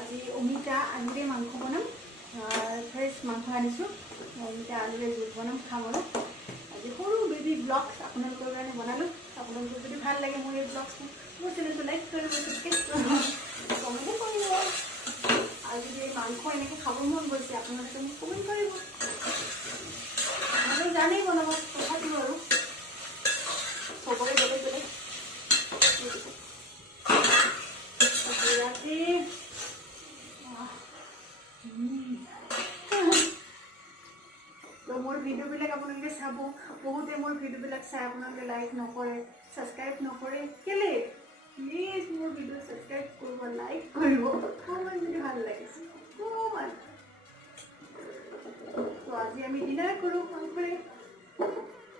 আজি অমিতা আলুৰে মাংস বনাম। ফ্ৰেছ মাংস আনিছোঁ, অমিতা আলুৰে জোল বনাম খাবলৈ। আজি সৰু বেবী ব্লগছ আপোনালোকৰ কাৰণে বনালোঁ। আপোনালোকৰ যদি ভাল লাগে মোৰ এই ব্লগছটো, মোৰ চেনেলটো লাইক কৰিব, ছাবস্ক্ৰাইব কৰিব, কমেণ্টো কৰিব। আৰু যদি এই মাংস এনেকৈ খাব মন গৈছে আপোনালোকে মোক কমেণ্ট কৰিব। মই জানেই বনাব, তথাপিও আৰু চবৰে বেলেগ বেলেগ। ৰাতি তো মোৰ ভিডিঅ'বিলাক আপোনালোকে চাব। বহুতে মোৰ ভিডিঅ'বিলাক চাই আপোনালোকে লাইক নকৰে, ছাবস্ক্ৰাইব নকৰে। কেলৈ? প্লিজ মোৰ ভিডিঅ' ছাবস্ক্ৰাইব কৰিব, লাইক কৰিব, অকণমান যদি ভাল লাগিছে অকণমান। তো আজি আমি ডিনাৰ কৰোঁ মাংসৰে।